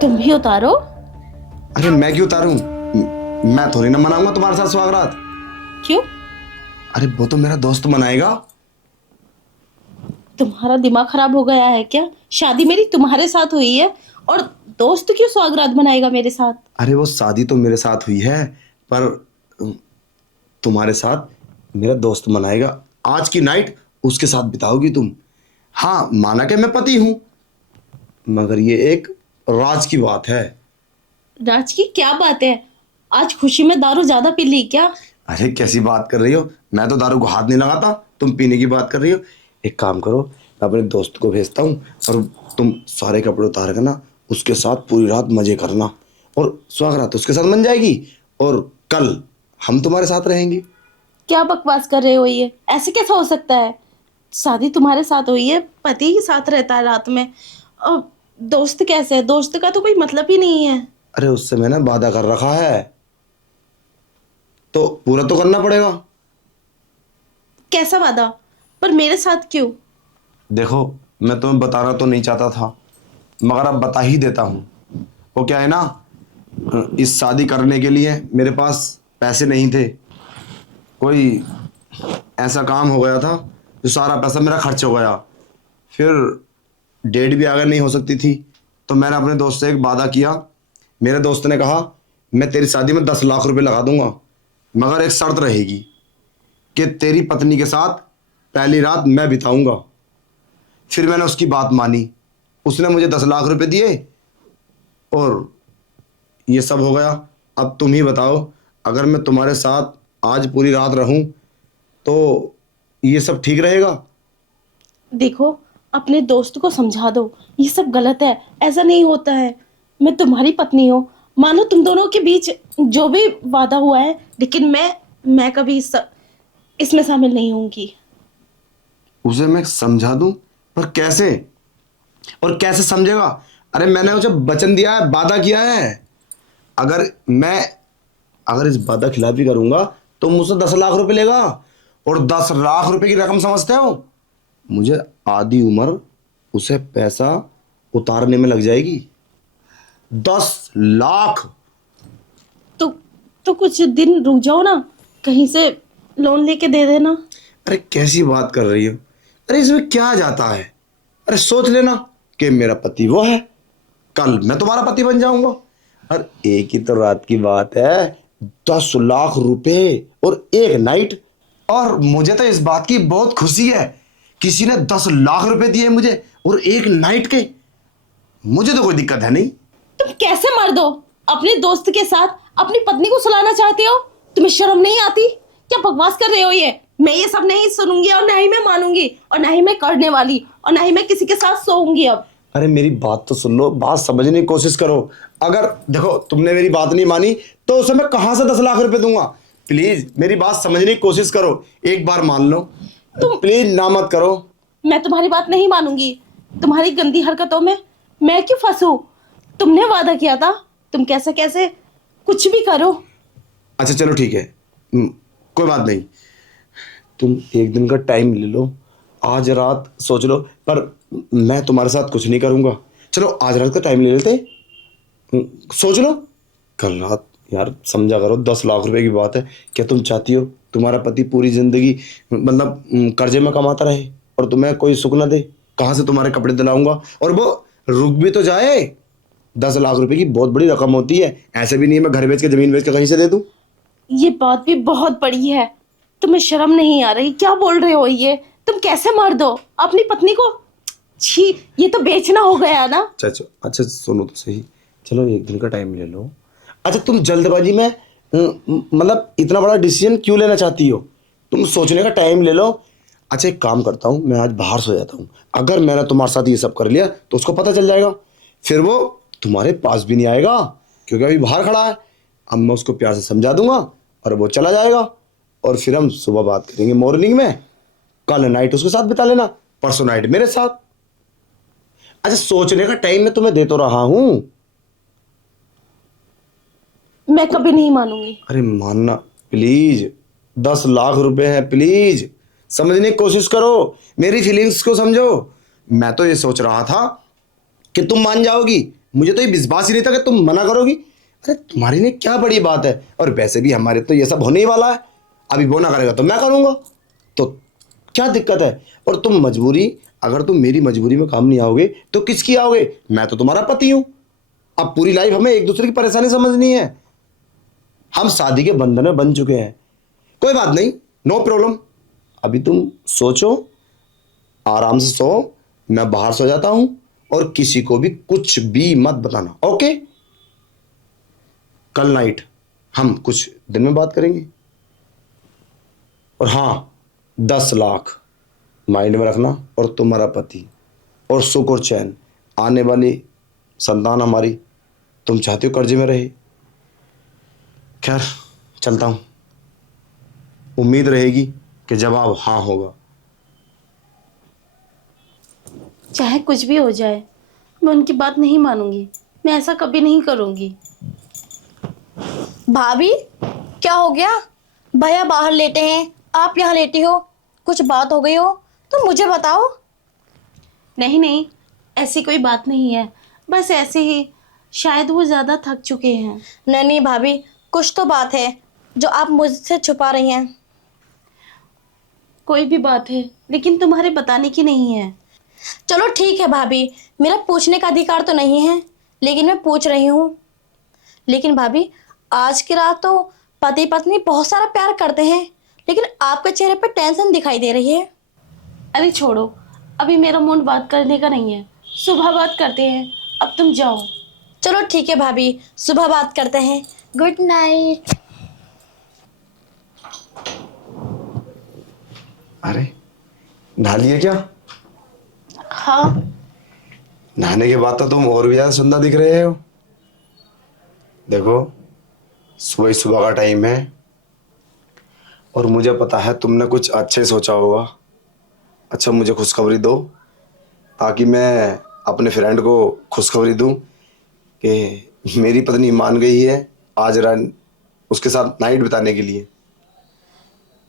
तुम भी उतारो। अरे मैं क्यों उतारूं? मैं थोड़ी ना मनाऊंगा तुम्हारे साथ सुहागरात। क्यों? अरे वो तो मेरा दोस्त मनाएगा। तुम्हारा दिमाग खराब हो गया है क्या? शादी मेरी तुम्हारे साथ हुई है, और दोस्त क्यों स्वागरात मनाएगा मेरे साथ? अरे वो शादी तो मेरे साथ हुई है, पर तुम्हारे साथ मेरा दोस्त मनाएगा। आज की नाइट उसके साथ बिताओगी तुम। हाँ, माना कि मैं पति हूं, मगर ये एक राज की बात है। राज की क्या बात है? आज खुशी में दारू ज्यादा पी ली क्या? अरे कैसी बात कर रही हो? मैं तो दारू को हाथ नहीं लगाता, तुम पीने की बात कर रही हो। एक काम करो, मैं अपने दोस्त को भेजता हूँ और तुम सारे कपड़े उतार कर ना उसके साथ पूरी रात मजे करना, और सुहागरात उसके साथ बन जाएगी, और कल हम तुम्हारे साथ रहेंगे। क्या बकवास कर रहे हो? ये ऐसे कैसा हो सकता है? शादी तुम्हारे साथ हुई है, पति के साथ रहता है रात में, और दोस्त कैसे है? दोस्त का तो कोई मतलब ही नहीं है। अरे उससे मैंने वादा कर रखा है, तो पूरा तो करना पड़ेगा। कैसा वादा? पर मेरे साथ क्यों? देखो, मैं तुम्हें बताना तो नहीं चाहता था, मगर अब बता ही देता हूँ। वो क्या है ना, इस शादी करने के लिए मेरे पास पैसे नहीं थे। कोई ऐसा काम हो गया था जो सारा पैसा मेरा खर्च हो गया। फिर डेट भी आगे नहीं हो सकती थी, तो मैंने अपने दोस्त से एक वादा किया। मेरे दोस्त ने कहा, मैं तेरी शादी में 10 लाख रुपए लगा दूंगा, मगर एक शर्त रहेगी कि तेरी पत्नी के साथ पहली रात मैं बिताऊंगा। फिर मैंने उसकी बात मानी, उसने मुझे 10 लाख रुपए दिए, और ये सब हो गया। अब तुम ही बताओ, अगर मैं तुम्हारे साथ आज पूरी रात रहूं तो ये सब ठीक रहेगा? देखो, अपने दोस्त को समझा दो, ये सब गलत है, ऐसा नहीं होता है। मैं तुम्हारी पत्नी हूँ, मानो तुम दोनों के बीच जो भी वादा हुआ है, लेकिन मैं कभी इसमें शामिल नहीं होंगी। उसे मैं समझा दूं, पर कैसे? और कैसे समझेगा? अरे मैंने उसे वचन दिया है, वादा किया है। अगर मैं अगर इस वादा खिलाफी करूंगा तो मुझसे 10 लाख रुपए लेगा, और 10 लाख रुपए की रकम समझते हो? मुझे आधी उम्र उसे पैसा उतारने में लग जाएगी। 10 लाख! तो तो कुछ दिन रुक जाओ ना, कहीं से लोन लेके दे देना। अरे कैसी बात कर रही हो? अरे इसमें क्या जाता है? अरे सोच लेना कि मेरा पति वो है, कल मैं तुम्हारा पति बन जाऊंगा। अरे एक ही तो रात की बात है, 10 लाख रुपए और एक नाइट। और मुझे तो इस बात की बहुत खुशी है, किसी ने 10 लाख रुपए दिए मुझे, और एक नाइट के। मुझे तो कोई दिक्कत है नहीं। तुम कैसे मर्द हो? अपने दोस्त के साथ अपनी पत्नी को सुलाना चाहते हो? तुम्हें शर्म नहीं आती? क्या बकवास कर रहे हो ये? मैं ये सब नहीं सुनूंगी, और ना ही मैं मानूंगी, और ना ही मैं करने वाली, और ना ही मैं किसी के साथ सोऊंगी अब। अरे मेरी बात तो सुन लो, बात समझने की कोशिश करो। अगर देखो तुमने मेरी बात नहीं मानी तो उसे मैं कहां से 10 लाख रुपए दूंगा? प्लीज मेरी बात समझने की कोशिश करो, एक बार मान लो। तुम प्लीज ना मत करो। मैं तुम्हारी बात नहीं मानूंगी। तुम्हारी गंदी हरकतों में मैं क्यों फंसूं? तुमने वादा किया था, तुम कैसे कैसे कुछ भी करो। अच्छा चलो ठीक है, कोई बात नहीं। तुम एक दिन का टाइम ले लो, आज रात सोच लो, पर मैं तुम्हारे साथ कुछ नहीं करूंगा। चलो आज रात का टाइम ले लेते, सोच लो। कल रात यार समझा करो, 10 लाख रुपए की बात है। क्या तुम चाहती हो तुम्हारा पति पूरी जिंदगी मतलब कर्जे में कमाता रहे और तुम्हें कोई सुख ना दे? कहाँ से तुम्हारे कपड़े दिलाऊंगा? और वो रुक भी तो जाए। 10 लाख रुपए की बहुत बड़ी रकम होती है, ऐसे भी नहीं है मैं घर बेच के जमीन बेच के कहीं से दे दूं। ये बात भी बहुत बड़ी है। तुम्हें शर्म नहीं आ रही? क्या बोल रहे हो ये? तुम कैसे मर्द हो? अपनी पत्नी को, छी, ये तो बेचना हो गया ना। अच्छा अच्छा अच्छा, सुनो तो सही। चलो एक दिन का टाइम ले लो। अच्छा तुम जल्दबाजी में मतलब इतना बड़ा डिसीजन क्यों लेना चाहती हो? तुम सोचने का टाइम ले लो। अच्छा एक काम करता हूँ, मैं आज बाहर सो जाता हूँ। अगर मैंने तुम्हारे साथ ये सब कर लिया तो उसको पता चल जाएगा, फिर वो तुम्हारे पास भी नहीं आएगा, क्योंकि अभी बाहर खड़ा है। अब मैं उसको प्यार से समझा दूंगा और वो चला जाएगा, और फिर हम सुबह बात करेंगे मॉर्निंग में। कल नाइट उसके साथ बिता लेना, परसों नाइट मेरे साथ। अच्छा सोचने का टाइम मैं तुम्हें दे तो रहा हूं। मैं कभी नहीं मानूंगी। अरे मानना प्लीज, 10 लाख रुपए हैं, प्लीज समझने की कोशिश करो, मेरी फीलिंग्स को समझो। मैं तो ये सोच रहा था कि तुम मान जाओगी, मुझे तो ये विश्वास ही नहीं था कि तुम मना करोगी। अरे तुम्हारे लिए क्या बड़ी बात है, और वैसे भी हमारे तो ये सब होने ही वाला है। अभी वो ना करेगा तो मैं करूँगा, तो क्या दिक्कत है। और तुम मजबूरी, अगर तुम मेरी मजबूरी में काम नहीं आओगे तो किसकी आओगे? मैं तो तुम्हारा पति हूँ। अब पूरी लाइफ हमें एक दूसरे की परेशानी समझनी है। हम शादी के बंधन में बन चुके हैं, कोई बात नहीं, नो प्रॉब्लम। अभी तुम सोचो, आराम से सो, मैं बाहर सो जाता हूं, और किसी को भी कुछ भी मत बताना, ओके? कल नाइट हम कुछ दिन में बात करेंगे। और हाँ, 10 लाख माइंड में रखना, और तुम्हारा पति और सुख और चैन, आने वाली संतान हमारी तुम चाहते हो कर्जे में रहे। खैर चलता हूं, उम्मीद रहेगी कि जवाब हाँ होगा। चाहे कुछ भी हो जाए, मैं उनकी बात नहीं मानूंगी। मैं ऐसा कभी नहीं करूंगी। भाभी, क्या हो गया? भैया बाहर लेटे हैं, आप यहाँ लेटी हो। कुछ बात हो गई हो तो मुझे बताओ। नहीं नहीं, ऐसी कोई बात नहीं है, बस ऐसे ही। शायद वो ज़्यादा थक चुके हैं। नहीं नहीं भाभी, कुछ तो बात है जो आप मुझसे छुपा रही हैं। कोई भी बात है, लेकिन तुम्हारे बताने की नहीं है। चलो ठीक है भाभी, मेरा पूछने का अधिकार तो नहीं है, लेकिन मैं पूछ रही हूँ। लेकिन भाभी, आज की रात तो पति पत्नी बहुत सारा प्यार करते हैं, लेकिन आपके चेहरे पर टेंशन दिखाई दे रही है। अरे छोड़ो, अभी मेरा मूड बात करने का नहीं है। सुबह बात करते हैं, अब तुम जाओ। चलो ठीक है भाभी, सुबह बात करते हैं। Good night. अरे नहा लिए क्या? हाँ। नहाने के बाद तो तुम और भी ज्यादा सुंदर दिख रहे हो। देखो, सुबह सुबह का टाइम है, और मुझे पता है तुमने कुछ अच्छे सोचा होगा। अच्छा, मुझे खुशखबरी दो, ताकि मैं अपने फ्रेंड को खुशखबरी दूं कि मेरी पत्नी मान गई है आज रात उसके साथ नाइट बिताने के लिए।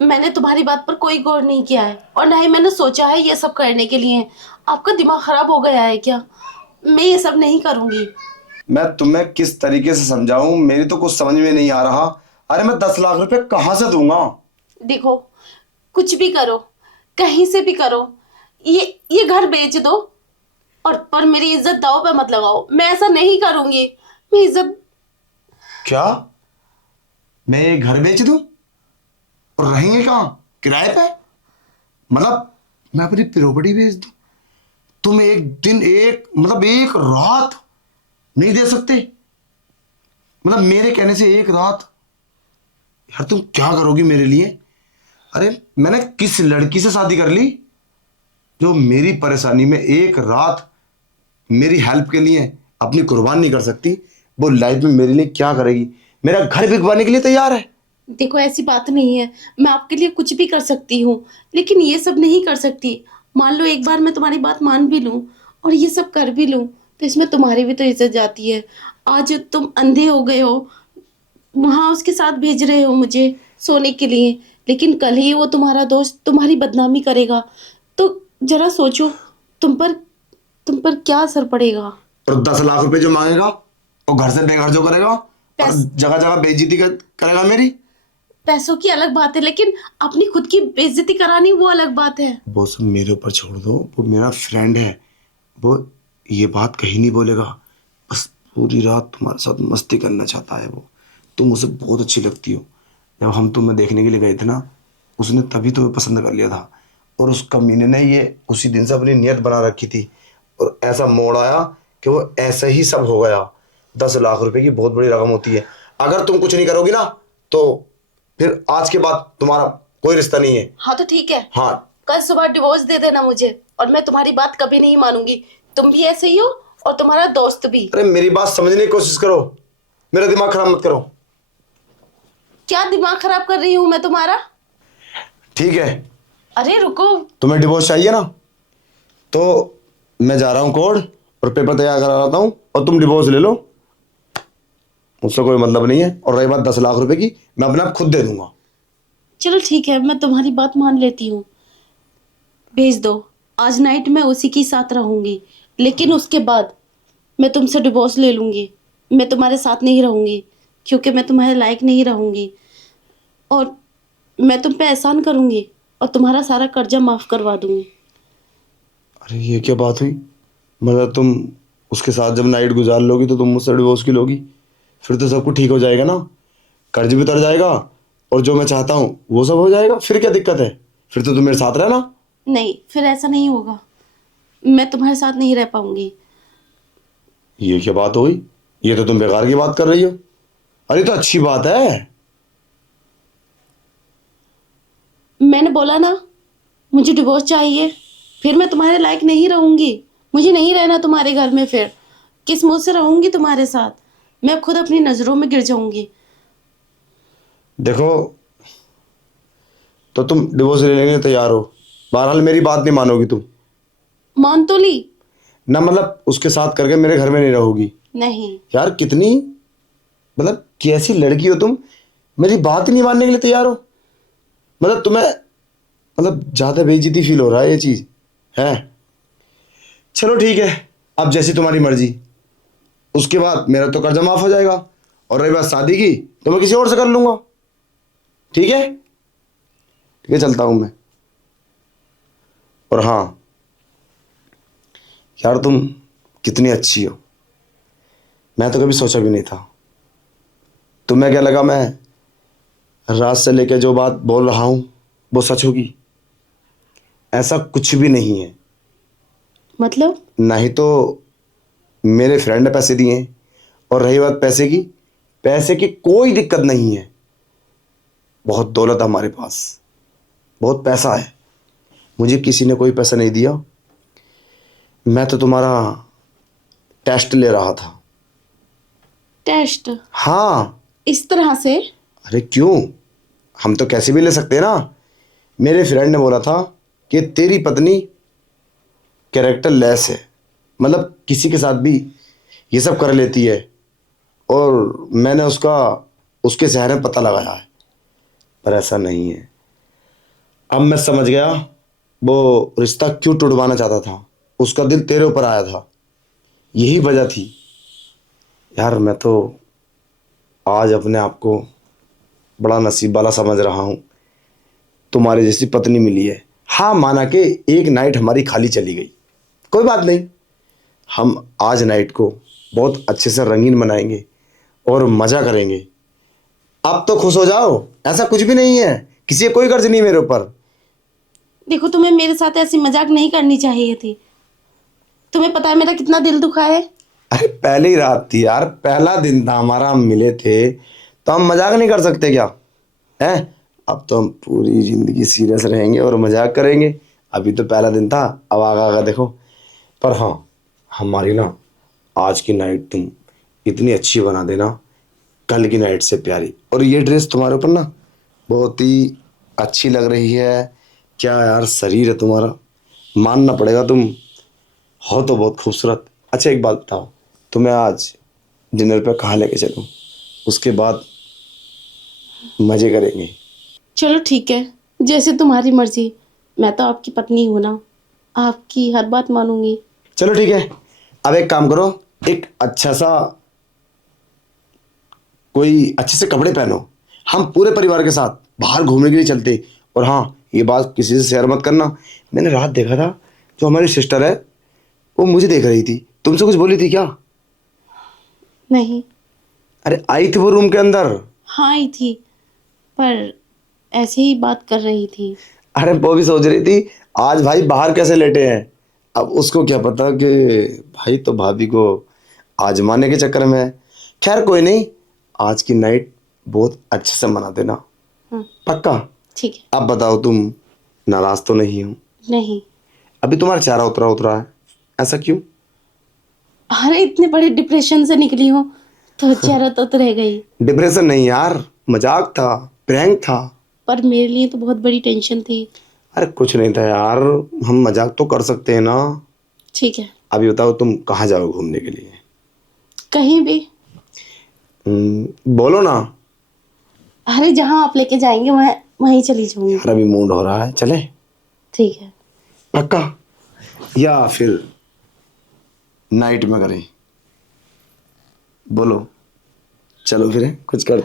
मैंने तुम्हारी बात पर कोई गौर नहीं किया है, और ना ही मैंने सोचा है ये सब करने के लिए। आपका दिमाग खराब हो गया है क्या? मैं ये सब नहीं करूंगी। मैं तुम्हें किस तरीके से समझाऊं, मेरी तो कुछ समझ में नहीं आ रहा। अरे मैं 10 लाख रुपए कहाँ से दूंगा? देखो, कुछ भी करो, कहीं से भी करो, ये घर बेच दो, और पर मेरी इज्जत दांव पे मत लगाओ। मैं ऐसा नहीं करूंगी। मैं इज्जत। क्या? मैं ये घर बेच दूं? और रहेंगे कहाँ? किराए पे? मतलब मैं अपनी प्रॉपर्टी बेच दूं? तुम एक दिन, एक रात नहीं दे सकते? मतलब मेरे कहने से एक रात? यार तुम क्या करोगी मेरे लिए? अरे मैंने किस लड़की से शादी कर ली जो मेरी परेशानी में एक रात मेरी हेल्प के लिए अपनी कुर्बान नहीं कर सकती? वो लाइफ में मेरे लिए क्या करेगी? मेरा घर बिकवाने के लिए तैयार है। देखो, ऐसी बात नहीं है। मैं आपके लिए कुछ भी कर सकती हूँ, लेकिन ये सब नहीं कर सकती। मान लो एक बार मैं तुम्हारी बात मान भी लूँ और ये सब कर भी लूँ, तो इसमें तुम्हारी भी तो इज्जत जाती है। आज तुम अंधे हो गए हो, वहाँ उसके साथ भेज रहे हो मुझे सोने के लिए, लेकिन कल ही वो तुम्हारा दोस्त तुम्हारी बदनामी करेगा। तो जरा सोचो, तुम पर क्या असर पड़ेगा। और 10 लाख रुपए जो मांगेगा, वो घर से बेघर जो करेगा, और पैस- जगह जगह बेइज्जती करेगा मेरी। पैसों की अलग बात है, लेकिन अपनी खुद की बेइज्जती करानी वो अलग बात है। वो सब मेरे ऊपर छोड़ दो, वो मेरा फ्रेंड है, वो ये बात कहीं नहीं बोलेगा। बस पूरी रात तुम्हारे साथ मस्ती करना चाहता है वो। तुम उसे बहुत अच्छी लगती हो। जब हम तुम्हें देखने के लिए गए थे ना, उसने तभी तुम्हें पसंद कर लिया था, और उस कमीने ने ये उसी दिन से अपनी नियत बना रखी थी, और ऐसा मोड़ आया कि वो ऐसे ही सब हो गया। 10 लाख रुपए की बहुत बड़ी रकम होती है। अगर तुम कुछ नहीं करोगी ना, तो फिर आज के बाद तुम्हारा कोई रिश्ता नहीं है। हाँ तो ठीक है, हाँ। कल सुबह डिवोर्स दे देना मुझे, और मैं तुम्हारी बात कभी नहीं मानूंगी। तुम भी ऐसे ही हो, और तुम्हारा दोस्त भी। अरे मेरी बात समझने की कोशिश करो, मेरा दिमाग खराब मत करो। क्या दिमाग खराब कर रही हूँ मैं तुम्हारा? ठीक है, अरे रुको। तुम्हें डिवोर्स चाहिए ना, तो मैं जा रहा हूँ कोर्ट और पेपर तैयार करा लाता हूँ, और तुम डिवोर्स ले लो, मुझसे कोई मतलब नहीं है। और रही बात 10 लाख रुपए की, मैं अपने आप खुद दे दूंगा। चलो ठीक है, मैं तुम्हारी बात मान लेती हूँ। भेज दो। आज नाइट मैं उसी के साथ रहूंगी, लेकिन उसके बाद मैं तुमसे डिवोर्स ले लूँगी। मैं तुम्हारे साथ नहीं रहूँगी क्योंकि मैं तुम्हारे लायक नहीं रहूँगी। और मैं तुम पे एहसान करूँगी और तुम्हारा सारा कर्जा माफ़ करवा दूँगी। अरे ये क्या बात हुई? मतलब तुम उसके साथ जब नाइट गुजार लोगी तो तुम मुझसे डिवोर्स की लोगी? फिर तो सब कुछ ठीक हो जाएगा ना, कर्ज भी उतर जाएगा और जो मैं चाहता हूँ वो सब हो जाएगा। फिर क्या दिक्कत है? फिर तो तुम मेरे साथ रहना। नहीं, फिर ऐसा नहीं होगा। मैं तुम्हारे साथ नहीं रह पाऊँगी। ये क्या बात हुई? ये तो तुम बेकार की बात कर रही हो। अरे तो अच्छी बात है। मैंने बोला ना, मुझे डिवोर्स चाहिए। फिर मैं तुम्हारे लायक नहीं रहूँगी। मुझे नहीं रहना तुम्हारे घर में फिर। किस मुँह से रहूँगी तुम्हारे साथ? मैं खुद अपनी नज़रों में गिर जाऊँगी। देखो, तो तुम डिवोर्स लेने के लिए तैयार हो? बहरहाल मेरी बात नहीं मानोगी तुम मान तो ली। ना, मतलब उसके साथ करके मेरे घर में नहीं रहोगी? नहीं। यार कितनी, मतलब कैसी लड़की हो तुम, मेरी बात ही नहीं मानने के लिए तैयार हो? मतलब तुम्हें, मतलब ज्यादा बेइज्जती फील हो रहा है ये चीज है? चलो ठीक है, अब जैसी तुम्हारी मर्जी। उसके बाद मेरा तो कर्जा माफ हो जाएगा, और रही बात शादी की तो मैं किसी और से कर लूंगा। ठीक है, ठीक है, चलता हूं मैं। और हाँ यार, तुम कितनी अच्छी हो, मैं तो कभी सोचा भी नहीं था। तुम्हें क्या लगा मैं रात से लेकर जो बात बोल रहा हूं वो सच होगी? ऐसा कुछ भी नहीं है। मतलब? नहीं तो मेरे फ्रेंड ने पैसे दिए हैं, और रही बात पैसे की, पैसे की कोई दिक्कत नहीं है। बहुत दौलत है हमारे पास, बहुत पैसा है। मुझे किसी ने कोई पैसा नहीं दिया। मैं तो तुम्हारा टेस्ट ले रहा था। टेस्ट? हाँ। इस तरह से? अरे क्यों, हम तो कैसे भी ले सकते हैं ना। मेरे फ्रेंड ने बोला था कि तेरी पत्नी कैरेक्टर लेस है, मतलब किसी के साथ भी ये सब कर लेती है। और मैंने उसका उसके शहर में पता लगाया है, पर ऐसा नहीं है। अब मैं समझ गया वो रिश्ता क्यों टुटवाना चाहता था। उसका दिल तेरे ऊपर आया था, यही वजह थी। यार मैं तो आज अपने आप को बड़ा नसीब वाला समझ रहा हूँ, तुम्हारे जैसी पत्नी मिली है। हाँ, माना कि एक नाइट हमारी खाली चली गई, कोई बात नहीं। हम आज नाइट को बहुत अच्छे से रंगीन बनाएंगे और मज़ा करेंगे। अब तो खुश हो जाओ, ऐसा कुछ भी नहीं है, किसी का कोई कर्ज नहीं मेरे ऊपर। देखो, तुम्हें मेरे साथ ऐसी मजाक नहीं करनी चाहिए थी। तुम्हें पता है मेरा कितना दिल दुखा है। अरे पहली रात थी यार, पहला दिन था हमारा, हम मिले थे, तो हम मजाक नहीं कर सकते क्या? हैं? अब तो हम पूरी जिंदगी सीरियस रहेंगे और मजाक करेंगे। अभी तो पहला दिन था, अब आगा आगा देखो। पर हाँ, हमारी ना आज की नाइट तुम इतनी अच्छी बना देना, कल की नाइट से प्यारी। और ये ड्रेस तुम्हारे ऊपर ना बहुत ही अच्छी लग रही है। क्या यार शरीर है तुम्हारा, मानना पड़ेगा, तुम हो तो बहुत खूबसूरत। अच्छा एक बात बताओ, तुम्हें आज डिनर पे कहाँ लेके चलूं? उसके बाद मजे करेंगे। चलो ठीक है, जैसे तुम्हारी मर्जी। मैं तो आपकी पत्नी हूं ना, आपकी हर बात मानूंगी। चलो ठीक है, अब एक काम करो, एक अच्छा सा कोई अच्छे से कपड़े पहनो, हम पूरे परिवार के साथ बाहर घूमने के लिए चलते। और हाँ, ये बात किसी से शेयर मत करना। मैंने रात देखा था, जो हमारी सिस्टर है वो मुझे देख रही थी। तुमसे कुछ बोली थी क्या? नहीं। अरे आई थी वो रूम के अंदर। हाँ, आई थी, पर ऐसे ही बात कर रही थी। अरे वो भी सोच रही थी आज भाई बाहर कैसे लेटे हैं। अब उसको क्या पता कि भाई तो भाभी को आजमाने के चक्कर में है। खैर कोई नहीं, आज की नाइट बहुत अच्छे से मना देना, हाँ, पक्का? ठीक है। अब बताओ, तुम नाराज तो नहीं हो? नहीं। अभी तुम्हारा चेहरा उतरा उतरा है, ऐसा क्यों? अरे इतने बड़े डिप्रेशन से निकली हूँ तो चेहरा तो उतरेगा ही। डिप्रेशन नहीं यार, मजाक था, प्रैंक था। पर मेरे लिए तो बहुत बड़ी टेंशन थी। अरे कुछ नहीं था यार, हम मजाक तो कर सकते हैं ना। ठीक है। अभी बताओ तुम कहाँ जाओ घूमने के लिए? कहीं भी। बोलो ना। अरे जहाँ आप लेके जाएंगे वहाँ वहीं चली जाऊंगी। यार अभी मूड हो रहा है, चले? ठीक है। पक्का? या फिर नाइट में करें? बोलो, चलो फिर कुछ करते